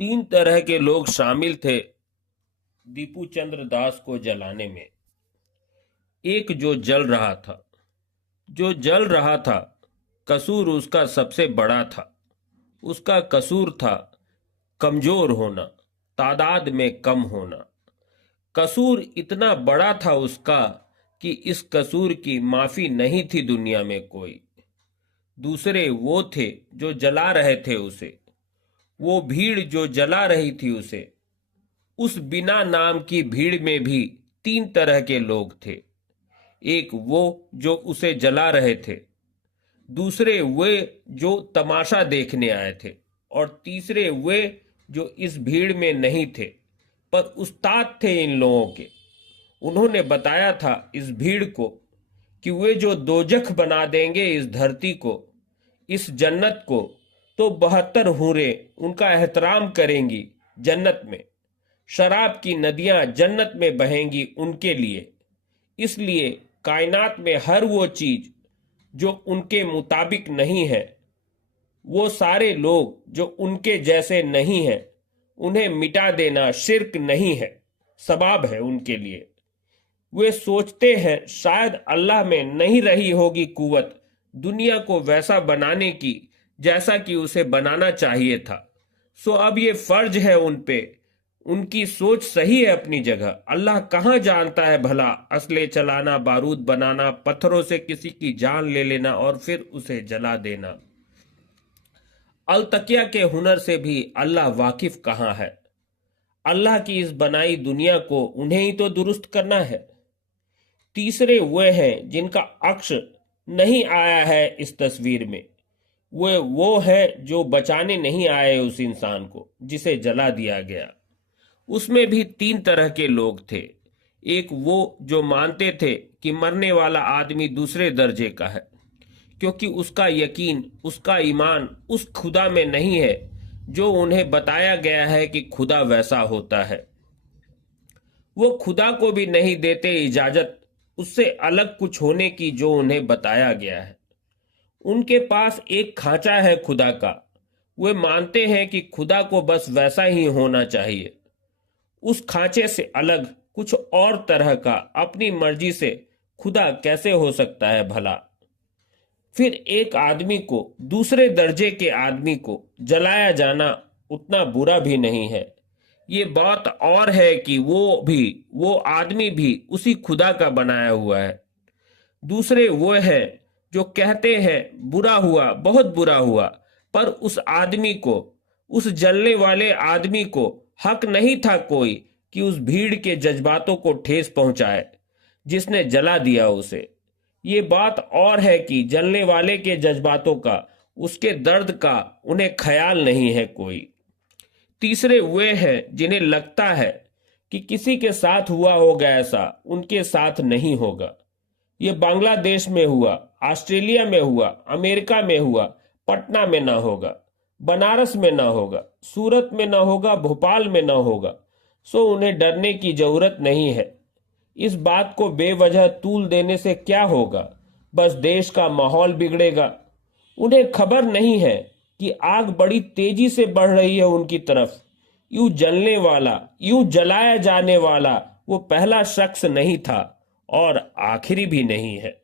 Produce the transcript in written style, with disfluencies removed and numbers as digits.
तीन तरह के लोग शामिल थे दीपू चंद्र दास को जलाने में। एक जो जल रहा था, कसूर उसका सबसे बड़ा था। उसका कसूर था कमजोर होना, तादाद में कम होना। कसूर इतना बड़ा था उसका कि इस कसूर की माफी नहीं थी दुनिया में कोई। दूसरे वो थे जो जला रहे थे उसे, वो भीड़ जो जला रही थी उसे। उस बिना नाम की भीड़ में भी तीन तरह के लोग थे। एक वो जो उसे जला रहे थे, दूसरे वे जो तमाशा देखने आए थे, और तीसरे वे जो इस भीड़ में नहीं थे पर उस्ताद थे इन लोगों के। उन्होंने बताया था इस भीड़ को कि वे जो दोजख बना देंगे इस धरती को, इस जन्नत को, तो 72 हूरें उनका एहतराम करेंगी जन्नत में। शराब की नदियां जन्नत में बहेंगी उनके लिए। इसलिए कायनात में हर वो चीज जो उनके मुताबिक नहीं है, वो सारे लोग जो उनके जैसे नहीं हैं, उन्हें मिटा देना शिर्क नहीं है, सवाब है उनके लिए। वे सोचते हैं शायद अल्लाह में नहीं रही होगी कुवत दुनिया को वैसा बनाने की जैसा कि उसे बनाना चाहिए था। सो अब ये फर्ज है उन पे। उनकी सोच सही है अपनी जगह। अल्लाह कहाँ जानता है भला असले चलाना, बारूद बनाना, पत्थरों से किसी की जान ले लेना और फिर उसे जला देना। अलतकिया के हुनर से भी अल्लाह वाकिफ कहाँ है। अल्लाह की इस बनाई दुनिया को उन्हें ही तो दुरुस्त करना है। तीसरे वे हैं जिनका अक्स नहीं आया है इस तस्वीर में। वो है जो बचाने नहीं आए उस इंसान को जिसे जला दिया गया। उसमें भी तीन तरह के लोग थे। एक वो जो मानते थे कि मरने वाला आदमी दूसरे दर्जे का है, क्योंकि उसका यकीन, उसका ईमान उस खुदा में नहीं है जो उन्हें बताया गया है कि खुदा वैसा होता है। वो खुदा को भी नहीं देते इजाजत उससे अलग कुछ होने की जो उन्हें बताया गया है। उनके पास एक खांचा है खुदा का। वे मानते हैं कि खुदा को बस वैसा ही होना चाहिए। उस खांचे से अलग कुछ और तरह का अपनी मर्जी से खुदा कैसे हो सकता है भला। फिर एक आदमी को, दूसरे दर्जे के आदमी को जलाया जाना उतना बुरा भी नहीं है। ये बात और है कि वो आदमी भी उसी खुदा का बनाया हुआ है। दूसरे वो है जो कहते हैं बुरा हुआ, बहुत बुरा हुआ, पर उस आदमी को, उस जलने वाले आदमी को हक नहीं था कोई कि उस भीड़ के जज्बातों को ठेस पहुंचाए जिसने जला दिया उसे। ये बात और है कि जलने वाले के जज्बातों का, उसके दर्द का उन्हें ख्याल नहीं है कोई। तीसरे वे हैं जिन्हें लगता है कि किसी के साथ हुआ होगा ऐसा उनके साथ नहीं होगा। ये बांग्लादेश में हुआ, ऑस्ट्रेलिया में हुआ, अमेरिका में हुआ, पटना में ना होगा, बनारस में ना होगा, सूरत में ना होगा, भोपाल में ना होगा। सो उन्हें डरने की जरूरत नहीं है। इस बात को बेवजह तूल देने से क्या होगा, बस देश का माहौल बिगड़ेगा। उन्हें खबर नहीं है कि आग बड़ी तेजी से बढ़ रही है उनकी तरफ। यूं जलने वाला, यूं जलाया जाने वाला वो पहला शख्स नहीं था और आखिरी भी नहीं है।